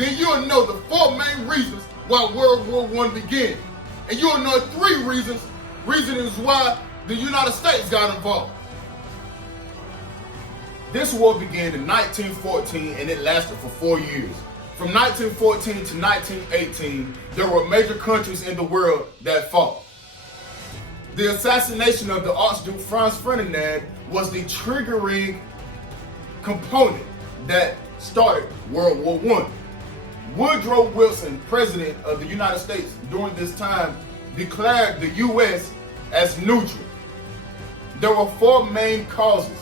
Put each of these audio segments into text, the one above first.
then you'll know the 4 main reasons why World War I began. And you'll know 3 reasons why the United States got involved. This war began in 1914 and it lasted for 4 years. From 1914 to 1918, there were major countries in the world that fought. The assassination of the Archduke Franz Ferdinand was the triggering component that started World War I. Woodrow Wilson, President of the United States during this time, declared the U.S. as neutral. There were 4 main causes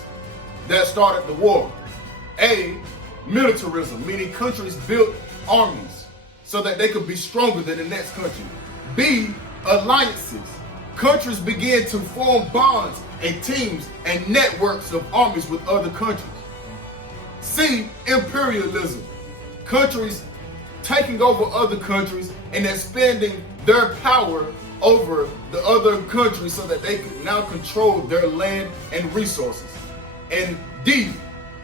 that started the war. A, militarism, meaning countries built armies so that they could be stronger than the next country. B, alliances. Countries began to form bonds and teams and networks of armies with other countries. C, imperialism. Countries taking over other countries and expanding their power over the other countries so that they could now control their land and resources. And D,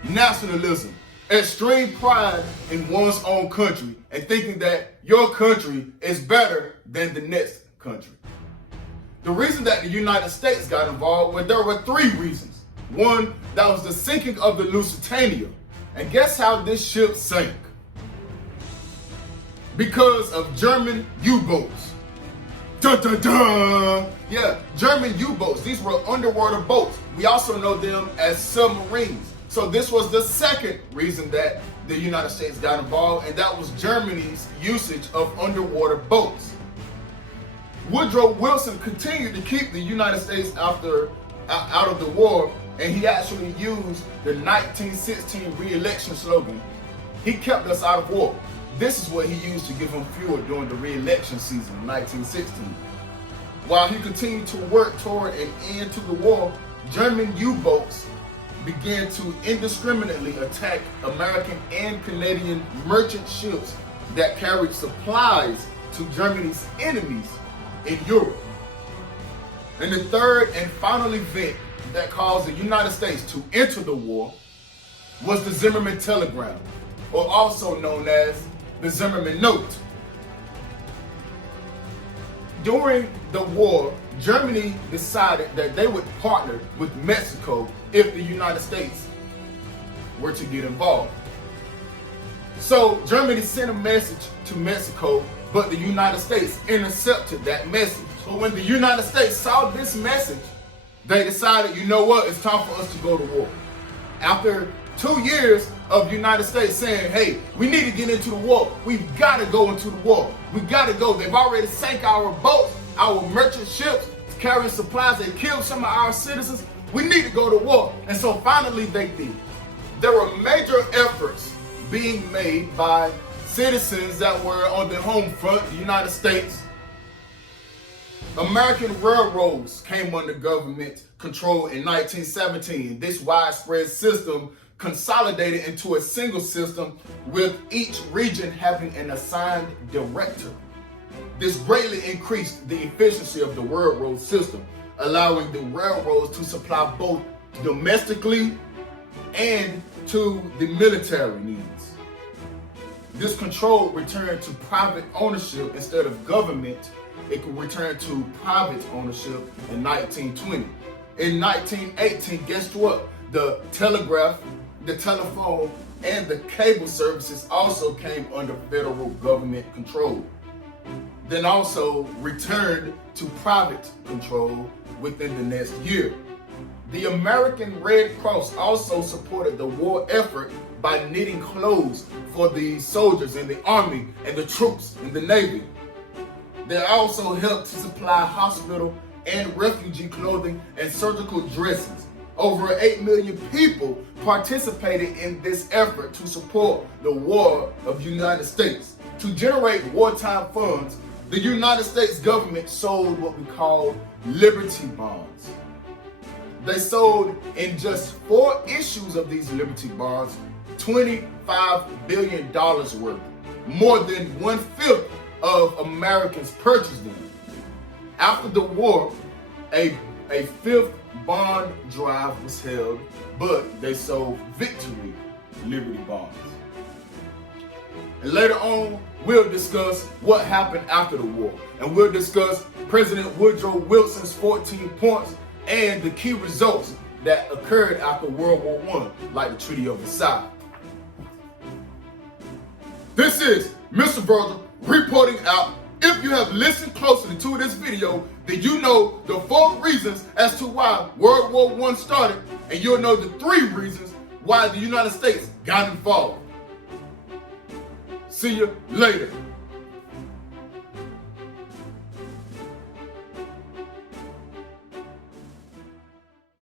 nationalism. Extreme pride in one's own country and thinking that your country is better than the next country. The reason that the United States got involved, well, there were 3 reasons. One, that was the sinking of the Lusitania. And guess how this ship sank? Because of German U-boats. Dun, dun, dun. Yeah, German U-boats. These were underwater boats. We also know them as submarines. So this was the second reason that the United States got involved, and that was Germany's usage of underwater boats. Woodrow Wilson continued to keep the United States out of the war, and he actually used the 1916 re-election slogan. He kept us out of war. This is what he used to give him fuel during the re-election season in 1916. While he continued to work toward an end to the war, German U-boats began to indiscriminately attack American and Canadian merchant ships that carried supplies to Germany's enemies in Europe. And the third and final event that caused the United States to enter the war was the Zimmerman Telegram, or also known as the Zimmerman Note. During the war, Germany decided that they would partner with Mexico if the United States were to get involved. So Germany sent a message to Mexico, but the United States intercepted that message. So when the United States saw this message, they decided, you know what, it's time for us to go to war. After 2 years of the United States saying, hey, we need to get into the war. We've got to go into the war. We got to go. They've already sank our boats, our merchant ships, carrying supplies. They killed some of our citizens. We need to go to war. And so finally they did. There were major efforts being made by citizens that were on the home front, the United States. American railroads came under government control in 1917. This widespread system consolidated into a single system with each region having an assigned director. This greatly increased the efficiency of the railroad system, allowing the railroads to supply both domestically and to the military needs. This control returned to private ownership instead of government. It could return to private ownership in 1920. In 1918, guess what? The telegraph, the telephone, and the cable services also came under federal government control. Then also returned to private control within the next year. The American Red Cross also supported the war effort by knitting clothes for the soldiers in the Army and the troops in the Navy. They also helped to supply hospital and refugee clothing and surgical dressings. Over 8 million people participated in this effort to support the war of the United States. To generate wartime funds, the United States government sold what we call Liberty bonds. They sold in just 4 issues of these Liberty bonds, $25 billion worth, more than 1/5 of Americans purchased them. After the war, a 5th bond drive was held, but they sold Victory Liberty bonds. And later on, we'll discuss what happened after the war. And we'll discuss President Woodrow Wilson's 14 points and the key results that occurred after World War I, like the Treaty of Versailles. This is Mr. Brother reporting out. If you have listened closely to this video, then you know the 4 reasons as to why World War I started, and you'll know the 3 reasons why the United States got involved. See you later.